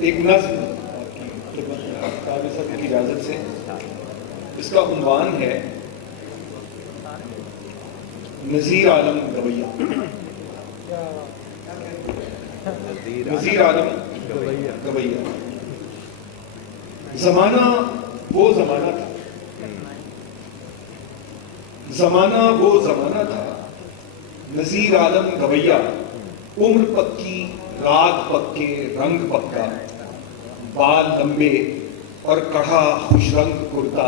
ایک نظم صاحب کی اجازت سے، اس کا عنوان ہے نذیر عالم گویا۔ نذیر عالم گویا۔ زمانہ وہ زمانہ تھا، زمانہ وہ زمانہ تھا، نذیر عالم گویا، عمر پکی راگ پکے رنگ پکا، بال لمبے اور کڑھا خوش رنگ کرتا،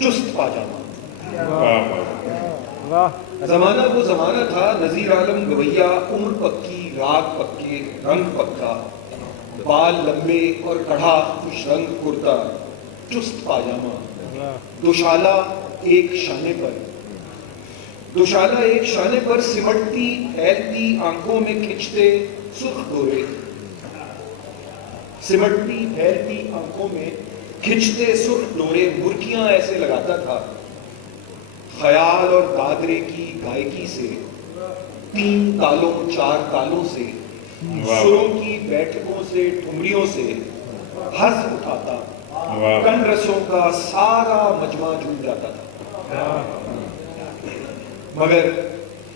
چست پاجامہ۔ زمانہ وہ زمانہ تھا، نذیر عالم گویا، عمر پکی راگ پکے رنگ پکا، بال لمبے اور کڑھا خوش رنگ کرتا، چست پاجامہ۔ دوشالہ ایک شانے پر، دوشالہ ایک شانے پر، سمٹتی پھیلتی آنکھوں میں کھنچتے سرخ ڈورے، سمٹتی پھیلتی آنکھوں میں کھنچتے سرخ ڈورے، برکیاں ایسے لگاتا تھا خیال اور دادرے کی گائیکی سے، تین تالوں چار تالوں سے، سروں کی بیٹھکوں سے ٹھمریوں سے حظ اٹھاتا، کن رسوں کا سارا مجمع جھوم جاتا تھا۔ مگر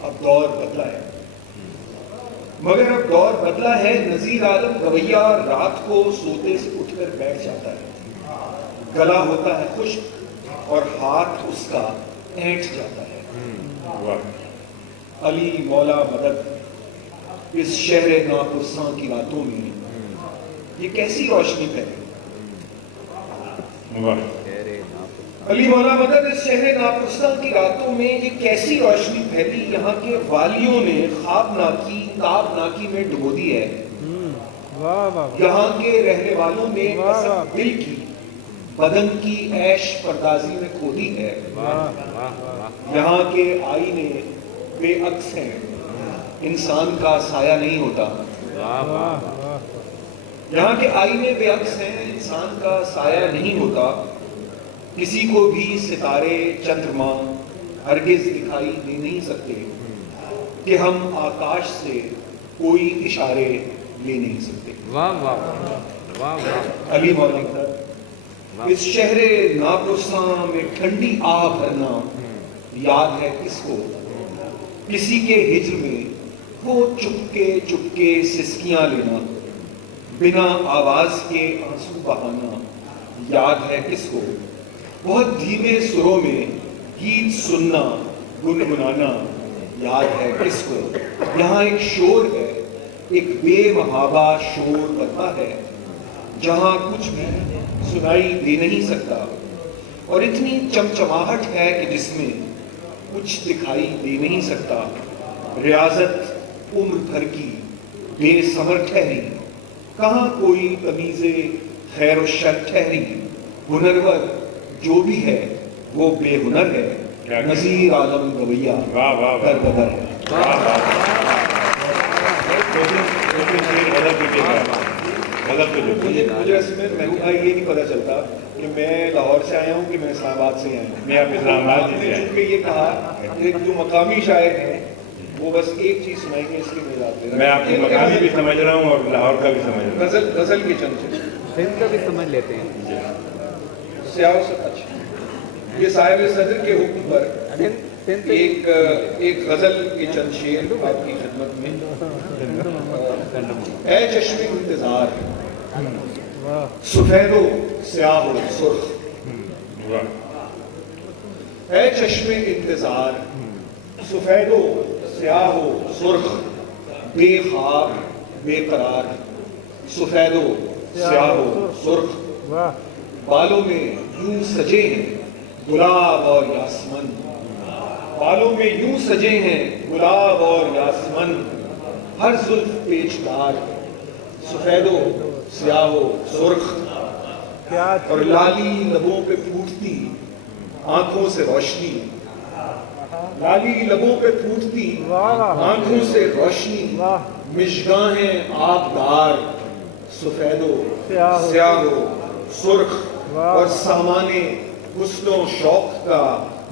اب دور بدلا ہے، مگر اب دور بدلا ہے، نذیر عالم گویا رات کو سوتے سے اٹھ کر بیٹھ جاتا ہے، گلا ہوتا ہے خشک اور ہاتھ اس کا اینٹ جاتا ہے۔ علی مولا مدد، اس شہر ناپرساں کی راتوں میں یہ کیسی روشنی پھیلی، علی مولا مدد، اس شہر ناپرساں کی راتوں میں یہ کیسی روشنی پھیلی، یہاں کے والیوں نے خوابناکی تابناکی میں ڈبو دی ہے، یہاں کے رہنے والوں نے کسب دل کی بدن کی عیش پردازی میں کھو دی ہے، یہاں کے آئینے بے عکس ہیں، انسان کا سایہ نہیں ہوتا، یہاں کے آئینے بے عکس ہیں، انسان کا سایہ نہیں ہوتا، کسی کو بھی ستارے چندرما ہرگز دکھائی دے نہیں سکتے کہ ہم آکاش سے کوئی اشارے لے نہیں سکتے۔ علی مولا مدد، اس شہر ناپرساں میں ٹھنڈی آہ بھرنا یاد ہے کس کو، کسی کے ہجر میں وہ چپکے چپکے سسکیاں لینا، بنا آواز کے آنسو بہانا یاد ہے کس کو، بہت دھیمے سروں میں گیت سننا گنگنانا یاد ہے کس کو، یہاں ایک شور ہے، ایک بے محابہ شور بتا ہے، جہاں کچھ بھی سنائی دے نہیں سکتا، اور اتنی چمچماہٹ ہے کہ جس میں کچھ دکھائی دے نہیں سکتا، ریاضت عمر بھر کی بے ثمر ٹھہری، کہاں کوئی تمیز خیر و شر ٹھہری، ہنرور جو بھی ہے وہ بے ہنر ہے، نذیر عالم گویا در بدر ہے۔ مجھے اس میں محبوب بھائی یہ نہیں پتا چلتا کہ میں لاہور سے آیا ہوں کہ میں اسلام آباد سے آیا ہوں، میں آپ اسلام آباد سے آیا ہوں، چونکہ یہ کہا کہ جو مقامی شاعر ہیں وہ بس ایک چیز سنائیں گے، اس کی وجہ میں آپ کی مقامی بھی سمجھ رہا ہوں اور لاہور کا بھی سمجھ رہا ہوں، غزل کے چند سندھ کا بھی سمجھ لیتے ہیں۔ سیاہ سے اچھا، یہ صاحب صدر کے حکم پر ایک غزل کے چند شعر آپ کی خدمت میں۔ اے چشم انتظار، سفید و سیاہ و سرخ، اے چشم انتظار، سفید و سیاہ و سرخ، بے خواب بے قرار، سفید و سیاہ و سرخ، بالوں میں یوں سجے ہیں گلاب اور یاسمن، بالوں میں یوں سجے ہیں گلاب اور یاسمن، ہر زلف پیچدار، سفید و سیاہ و سرخ، اور لالی لبوں پہ پھوٹتی آنکھوں سے روشنی، لالی لبوں پہ پھوٹتی آنکھوں سے روشنی، مشگاہیں آبدار، سفید و سیاہ و سرخ، اور سامانے حسن و شوق کا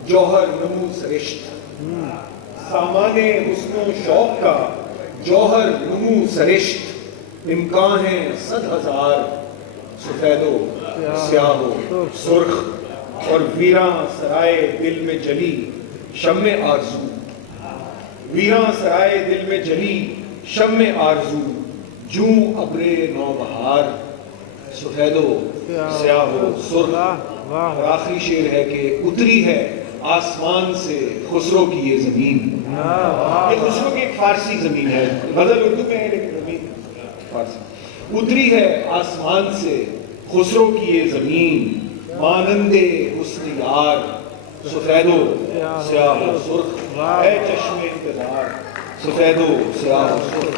جوہر نمو سرشت، سامانے حسن و شوق کا جوہر نمو سرشت، امکان ہیں 100,000 سفید و سیاہ و سرخ، اور ویراں سرائے دل میں جلی شمع آرزو، ویراں سرائے دل میں جلی شمع آرزو، جوں ابر نوبہار سفید و سیاہ و سرخ۔ اور آخری شعر ہے کہ اتری ہے آسمان سے خسرو کی یہ زمین۔ یہ خسرو کی ایک فارسی زمین ہے، غزل اردو میں ہے لیکن زمین فارسی۔ اتری ہے آسمان سے خسرو کی یہ زمین، مانند حسن یار سفید و سیاہ و سرخ، اے چشم انتظار سفید و سیاہ و سرخ۔